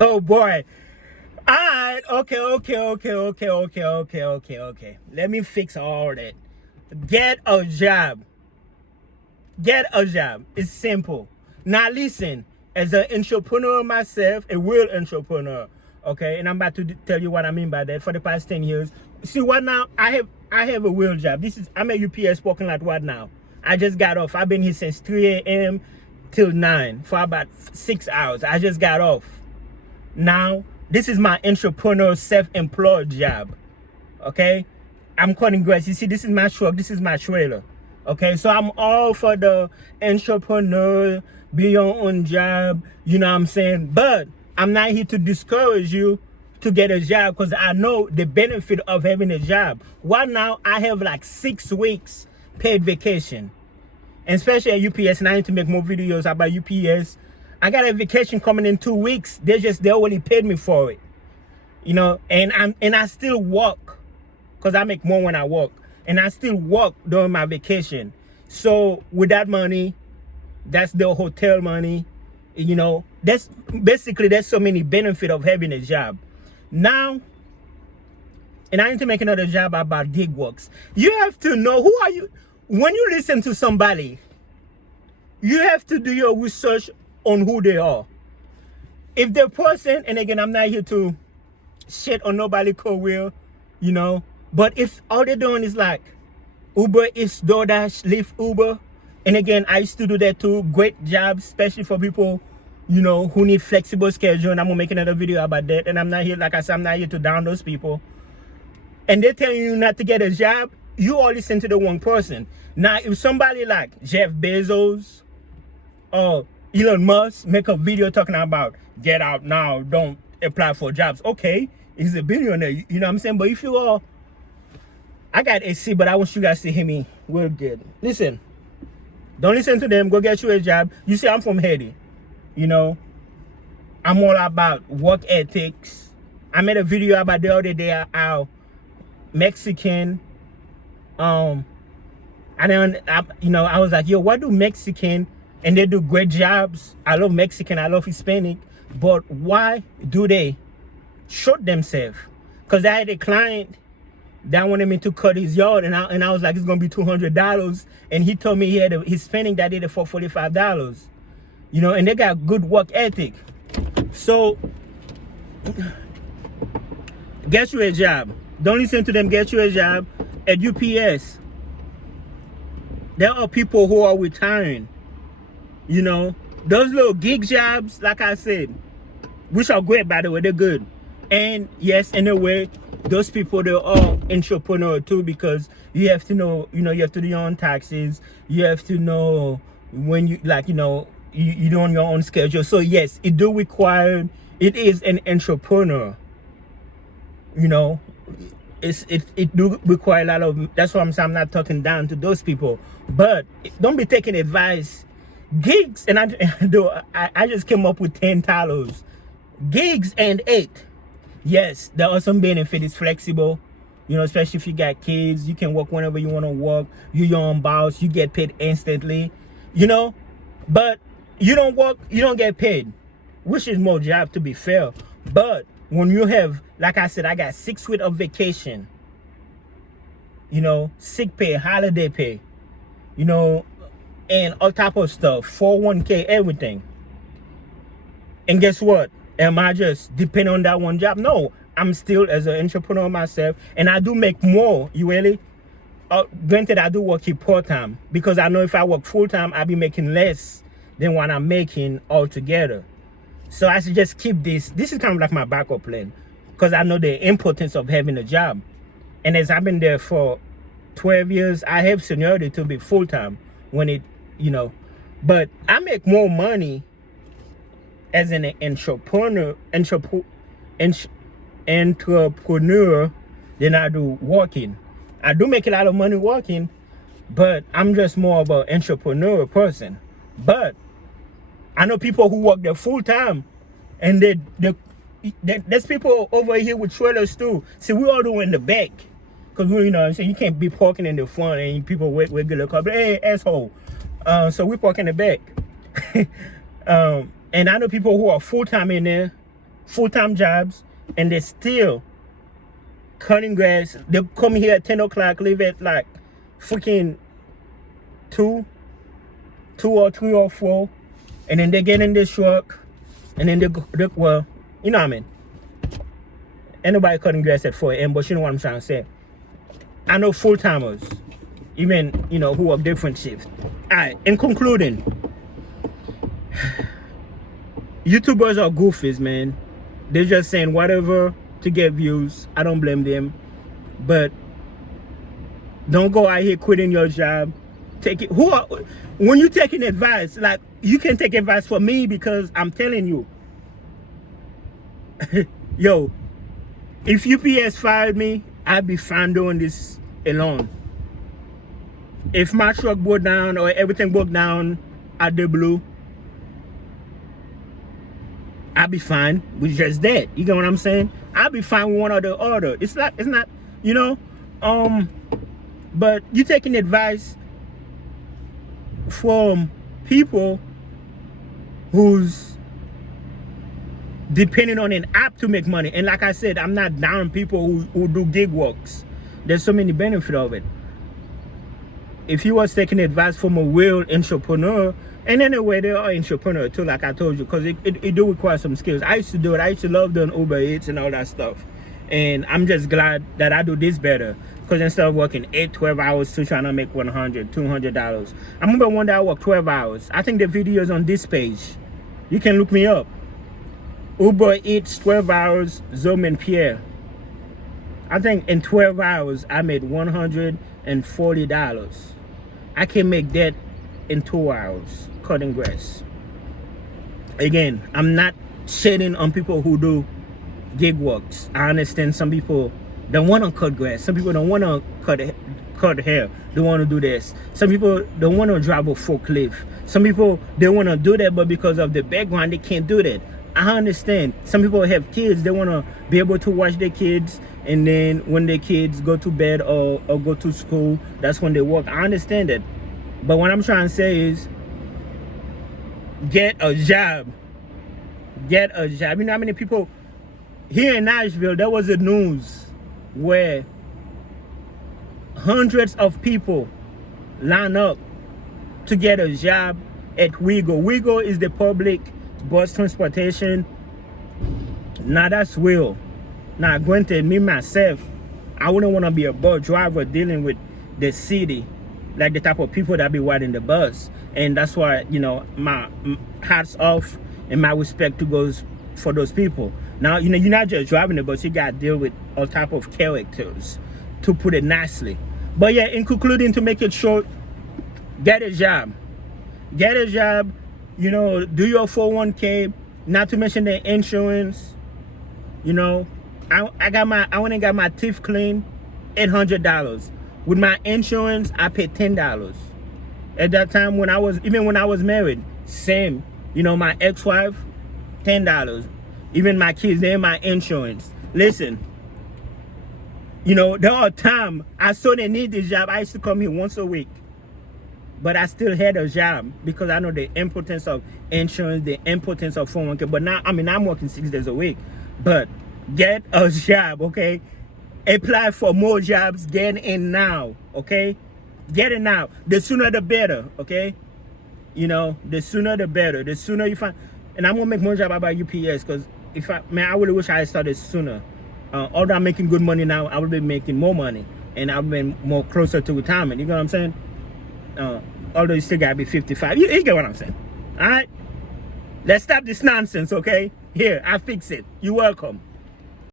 Oh boy. All right. Okay. Let me fix all that. Get a job. Get a job. It's simple. Now listen, as an entrepreneur myself, a real entrepreneur, okay, and I'm about to tell you what I mean by that. For the past 10 years, see what now? I have a real job. I'm at UPS parking lot right now. I just got off. I've been here since 3 a.m. till 9 for about 6 hours. I just got off. Now, this is my entrepreneur self-employed job. Okay? I'm cutting grass. You see, this is my truck, this is my trailer. Okay, so I'm all for the entrepreneur, be your own job, you know what I'm saying? But I'm not here to discourage you to get a job, because I know the benefit of having a job. Right now, I have like 6 weeks paid vacation. And especially at UPS, and I need to make more videos about UPS. I got a vacation coming in 2 weeks. They already paid me for it. You know, and I still work, because I make more when I work. And I still work during my vacation. So with that money, that's the hotel money. You know, there's so many benefits of having a job. Now, and I need to make another job about gig works. You have to know, who are you? When you listen to somebody, you have to do your research on who they are. If the person, and again, I'm not here to shit on nobody's career, you know, but if all they're doing is like Uber Eats, DoorDash, Lyft, Uber, and again, I used to do that too. Great job, especially for people, you know, who need flexible schedule. And I'm gonna make another video about that. And I'm not here, like I said, I'm not here to down those people. And they're telling you not to get a job, you all listen to the wrong person. Now, if somebody like Jeff Bezos or Elon Musk make a video talking about get out now, don't apply for jobs, okay, he's a billionaire, you know what I'm saying? But if you are, I got AC, but I want you guys to hear me real good. Listen, don't listen to them. Go get you a job. You see, I'm from Haiti. You know, I'm all about work ethics. I made a video about the other day how Mexican, I was like, yo, what do Mexican, and they do great jobs. I love Mexican, I love Hispanic, but why do they short themselves? Because I had a client that wanted me to cut his yard, and I was like, it's gonna be $200, and he told me he had a Hispanic that did it for $45. You know, and they got good work ethic. So get you a job. Don't listen to them. Get you a job at UPS. There are people who are retiring. You know, those little gig jobs, like I said, which are great, by the way, they're good. And yes, in a way, those people, they're all entrepreneur too, because you have to know, you know, you have to do your own taxes. You have to know when you, like, you know, you do on your own schedule. So yes, it is an entrepreneur. You know, it do require a lot of, that's why I'm saying I'm not talking down to those people. But don't be taking advice. Gigs, and I just came up with 10 titles. Gigs and 8. Yes, there are some benefits. It's flexible, you know, especially if you got kids. You can work whenever you want to work. You're your own boss. You get paid instantly, you know. But you don't work, you don't get paid, which is more job, to be fair. But when you have, like I said, I got 6 weeks of vacation, you know, sick pay, holiday pay, you know, and all type of stuff, 401k, everything. And guess what? Am I just depending on that one job? No, I'm still as an entrepreneur myself, and I do make more. You really? Granted, I do work here part-time, because I know if I work full-time, I'll be making less than what I'm making altogether. So I should just keep this. This is kind of like my backup plan, because I know the importance of having a job. And as I've been there for 12 years, I have seniority to be full-time when it, you know. But I make more money as an entrepreneur than I do working. I do make a lot of money working, but I'm just more of an entrepreneur person. But I know people who work there full time, and there's people over here with trailers too. See, we all do in the back, because we, you know what I'm saying, you can't be parking in the front and people wait regular car. But hey, asshole. So we park in the back. And I know people who are full time in there, full-time jobs, and they're still cutting grass. They come here at 10 o'clock, leave at like freaking 2 or 3 or 4, and then they get in this truck, and then they well, you know what I mean. Ain't nobody cutting grass at 4 a.m., but you know what I'm trying to say. I know full-timers, even, you know, who work different shifts. All right, in concluding, YouTubers are goofies, man. They're just saying whatever to get views. I don't blame them. But don't go out here quitting your job. Take it. When you're taking advice, like, you can take advice from me, because I'm telling you, yo, if UPS fired me, I'd be fine doing this alone. If my truck broke down or everything broke down at the blue, I'd be fine with just that. You get what I'm saying? I'd be fine with one or the other. It's not, you know, but you taking advice from people who's depending on an app to make money. And like I said, I'm not down people who do gig works. There's so many benefits of it. If you was taking advice from a real entrepreneur, and anyway, they are entrepreneur too, like I told you, because it do require some skills. I used to do it. I used to love doing Uber Eats and all that stuff. And I'm just glad that I do this better, because instead of working 8-12 hours to trying to make $100-$200, I remember one day I worked 12 hours. I think the video is on this page. You can look me up. Uber Eats 12 hours, Zoom and Pierre. I think in 12 hours I made $140. I can make that in 2 hours cutting grass. Again, I'm not shading on people who do gig works. I understand some people don't want to cut grass. Some people don't want to cut hair. They want to do this. Some people don't want to drive a forklift. Some people, they want to do that, but because of the background, they can't do that. I understand. Some people have kids. They want to be able to watch their kids, and then when their kids go to bed or go to school, that's when they work. I understand that. But what I'm trying to say is, get a job. Get a job. You know how many people here in Nashville, there was a news where hundreds of people line up to get a job at Wigo. Wigo is the public bus transportation. Now that's real. Now granted, me myself, I wouldn't want to be a bus driver dealing with the city, like the type of people that be riding the bus. And that's why, you know, my hats off and my respect to goes for those people. Now, you know, you're not just driving the bus, you got to deal with all type of characters, to put it nicely. But yeah, in concluding, to make it short, get a job. Get a job, you know, do your 401k, not to mention the insurance. You know, I went and got my teeth cleaned, $800. With my insurance, I paid $10. At that time, when I was married, same. You know, my ex-wife, $10. Even my kids, they're my insurance. Listen, you know, there are times I saw they need this job. I used to come here once a week, but I still had a job because I know the importance of insurance, the importance of 401k. But now, I mean, I'm working 6 days a week. But get a job, okay? Apply for more jobs. Get in now, okay? Get it now. The sooner the better, okay? You know, the sooner the better. The sooner you find, and I'm gonna make more job about UPS, because I really wish I had started sooner. Although I'm making good money now, I would be making more money, and I've been more closer to retirement. You know what I'm saying? Although you still gotta be 55. You get what I'm saying? All right. Let's stop this nonsense, okay? Here, I fix it. You're welcome.